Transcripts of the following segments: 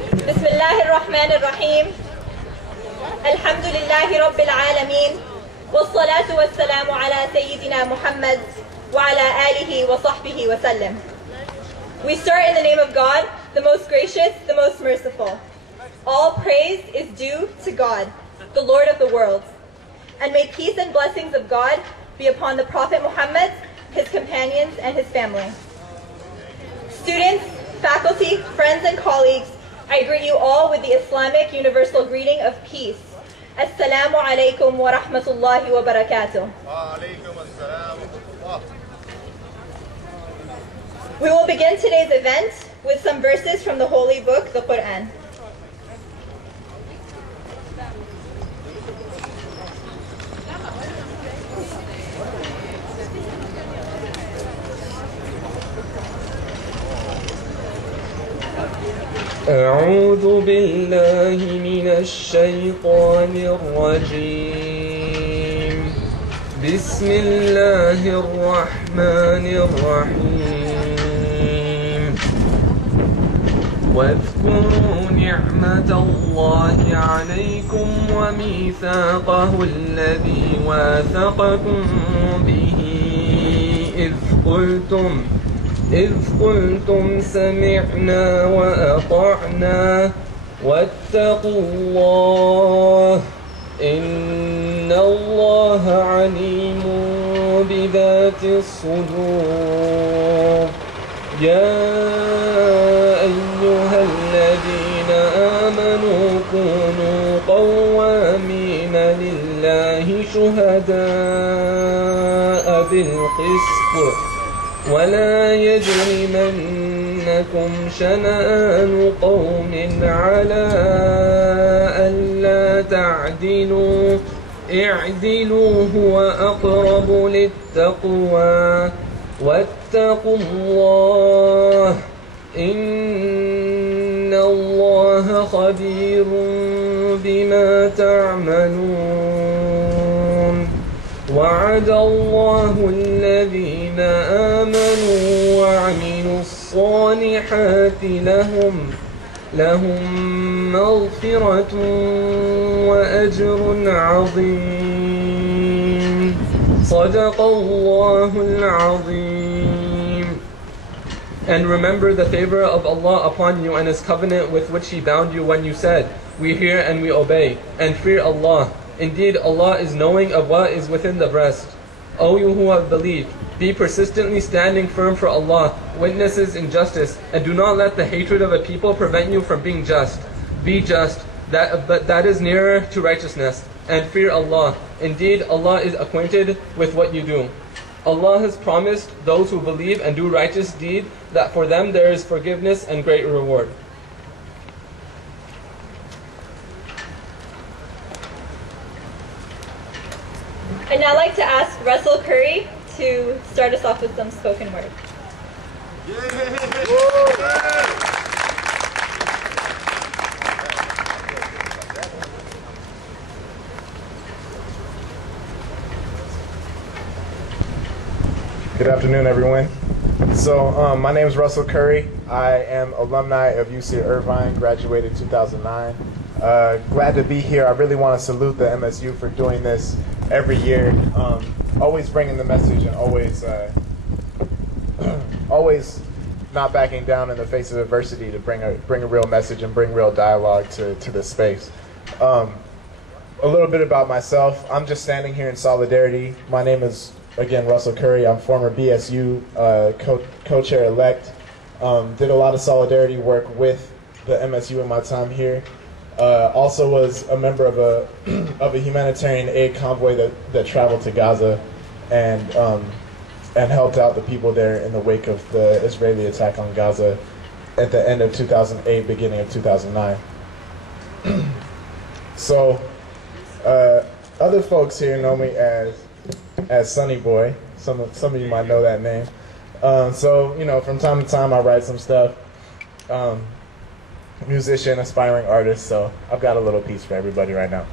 بسم الله الرحمن الرحيم. الحمد لله رب العالمين، والصلاة والسلام على سيدنا محمد وعلى آله وصحبه وسلم. We start in the name of God, the most gracious, the most merciful. All praise is due to God, the Lord of the worlds. And may peace and blessings of God be upon the Prophet Muhammad, his companions, and his family. Students, faculty, friends, and colleagues, I greet you all with the Islamic universal greeting of peace. Assalamu alaikum wa rahmatullahi wa barakatuh. We will begin today's event with some verses from the holy book, the Quran. أعوذ بالله من الشيطان الرجيم. بسم الله الرحمن الرحيم. واذكروا نعمة الله عليكم وميثاقه الذي واثقكم به إذ قلتم سمعنا وأطعنا واتقوا الله إن الله عليم بذات الصدور. يا أيها الذين آمنوا كونوا قوامين لله شهداء بالقسط ولا يجرمنكم شنآن قوم على ألا تعدلوا اعدلوا هو أقرب للتقوى واتقوا الله إن الله خبير بما تعملون. وعد الله الذين آمنوا وعملوا الصالحات لهم مغفرة وأجر عظيم. صدق الله العظيم. And remember the favor of Allah upon you and His covenant with which He bound you when you said, "We hear and we obey," and fear Allah. Indeed, Allah is knowing of what is within the breast. O you who have believed, be persistently standing firm for Allah, witnesses in justice, and do not let the hatred of a people prevent you from being just. Be just, that is nearer to righteousness, and fear Allah. Indeed, Allah is acquainted with what you do. Allah has promised those who believe and do righteous deed that for them there is forgiveness and great reward. I'd now like to ask Russell Curry to start us off with some spoken word. Good afternoon, everyone. So my name is Russell Curry. I am alumni of UC Irvine, graduated 2009. Glad to be here. I really want to salute the MSU for doing this every year, always bringing the message and always not backing down in the face of adversity to bring a real message and bring real dialogue to this space. A little bit about myself. I'm just standing here in solidarity. My name is, again, Russell Curry. I'm former BSU co-chair-elect. Did a lot of solidarity work with the MSU in my time here. Also was a member of a humanitarian aid convoy that traveled to Gaza and helped out the people there in the wake of the Israeli attack on Gaza at the end of 2008, beginning of 2009. So other folks here know me as Sonny Boy. Some of you might know that name. So from time to time I write some stuff. Musician, aspiring artist, so I've got a little piece for everybody right now.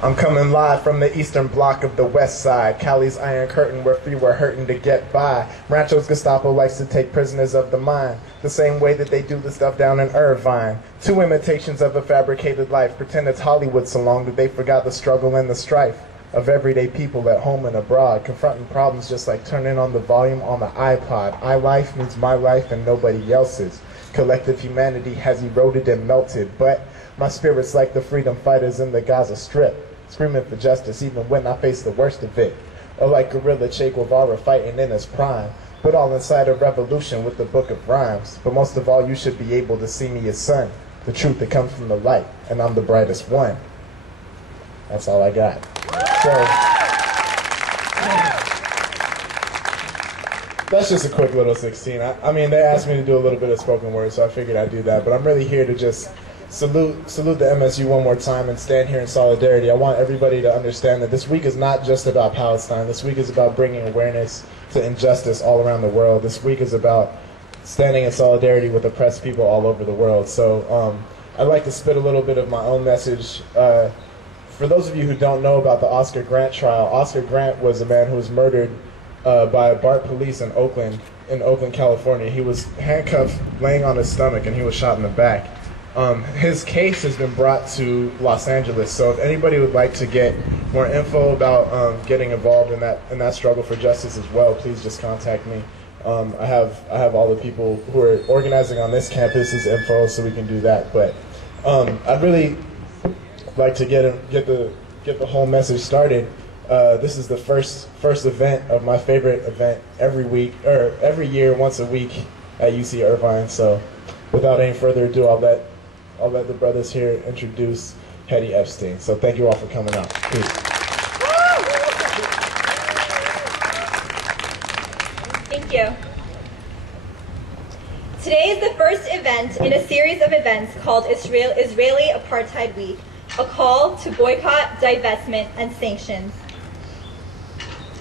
I'm coming live from the eastern block of the west side. Cali's Iron Curtain, where few were hurting to get by. Rancho's Gestapo likes to take prisoners of the mind, the same way that they do the stuff down in Irvine. Two imitations of a fabricated life, pretend it's Hollywood so long that they forgot the struggle and the strife of everyday people at home and abroad, confronting problems just like turning on the volume on the iPod. I life means my life and nobody else's. Collective humanity has eroded and melted, but my spirit's like the freedom fighters in the Gaza Strip, screaming for justice even when I face the worst of it. Or like Gorilla Che Guevara fighting in his prime, but all inside a revolution with the book of rhymes. But most of all, you should be able to see me as sun, the truth that comes from the light, and I'm the brightest one. That's all I got. So, that's just a quick little 16. I mean, they asked me to do a little bit of spoken word, so I figured I'd do that. But I'm really here to just salute the MSU one more time and stand here in solidarity. I want everybody to understand that this week is not just about Palestine. This week is about bringing awareness to injustice all around the world. This week is about standing in solidarity with oppressed people all over the world. So I'd like to spit a little bit of my own message. For those of you who don't know about the Oscar Grant trial, Oscar Grant was a man who was murdered by BART police in Oakland, California. He was handcuffed, laying on his stomach, and he was shot in the back. His case has been brought to Los Angeles, so if anybody would like to get more info about getting involved in that struggle for justice as well, please just contact me. I have all the people who are organizing on this campus's info, so we can do that. But I'd really like to get the whole message started. This is the first event of my favorite event every year, once a week at UC Irvine. So, without any further ado, I'll let the brothers here introduce Hedy Epstein. So, thank you all for coming out. Peace. Thank you. Today is the first event in a series of events called Israeli Apartheid Week, a call to boycott, divestment, and sanctions.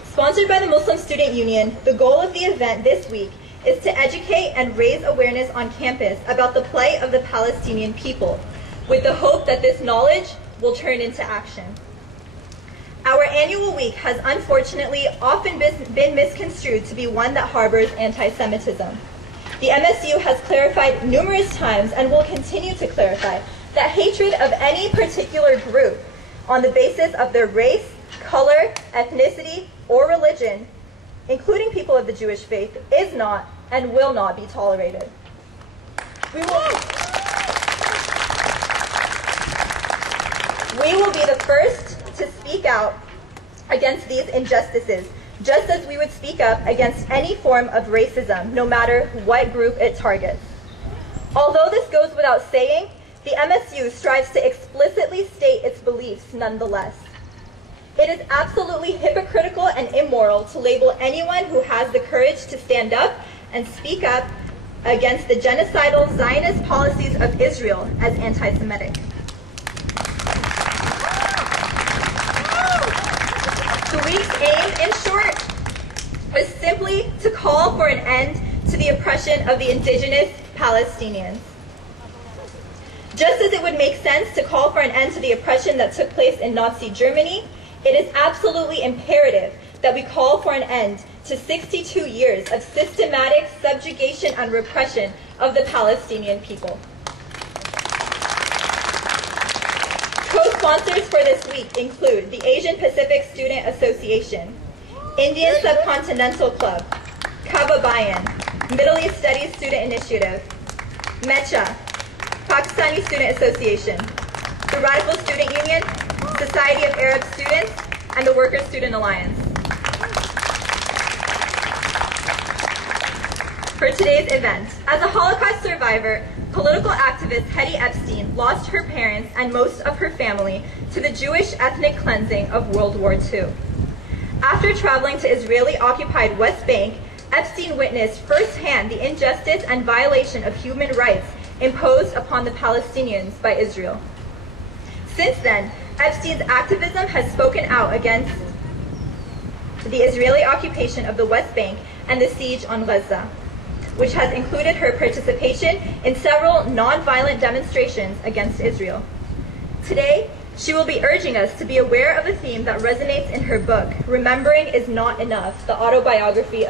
Sponsored by the Muslim Student Union, the goal of the event this week is to educate and raise awareness on campus about the plight of the Palestinian people, with the hope that this knowledge will turn into action. Our annual week has unfortunately often been misconstrued to be one that harbors anti-Semitism. The MSU has clarified numerous times and will continue to clarify that hatred of any particular group on the basis of their race, color, ethnicity, or religion, including people of the Jewish faith, is not and will not be tolerated. We will be the first to speak out against these injustices, just as we would speak up against any form of racism, no matter what group it targets. Although this goes without saying, the MSU strives to explicitly state its beliefs nonetheless. It is absolutely hypocritical and immoral to label anyone who has the courage to stand up and speak up against the genocidal Zionist policies of Israel as anti-Semitic. The week's aim, in short, was simply to call for an end to the oppression of the indigenous Palestinians. Just as it would make sense to call for an end to the oppression that took place in Nazi Germany, it is absolutely imperative that we call for an end to 62 years of systematic subjugation and repression of the Palestinian people. Co-sponsors for this week include the Asian Pacific Student Association, Indian Subcontinental Club, Kaba Bayan, Middle East Studies Student Initiative, MECHA, Pakistani Student Association, the Radical Student Union, Society of Arab Students, and the Workers' Student Alliance. For today's event, as a Holocaust survivor, political activist Hedy Epstein lost her parents and most of her family to the Jewish ethnic cleansing of World War II. After traveling to Israeli-occupied West Bank, Epstein witnessed firsthand the injustice and violation of human rights imposed upon the Palestinians by Israel. Since then, Epstein's activism has spoken out against the Israeli occupation of the West Bank and the siege on Gaza, which has included her participation in several non-violent demonstrations against Israel. Today, She will be urging us to be aware of a theme that resonates in her book, Remembering is Not Enough, the Autobiography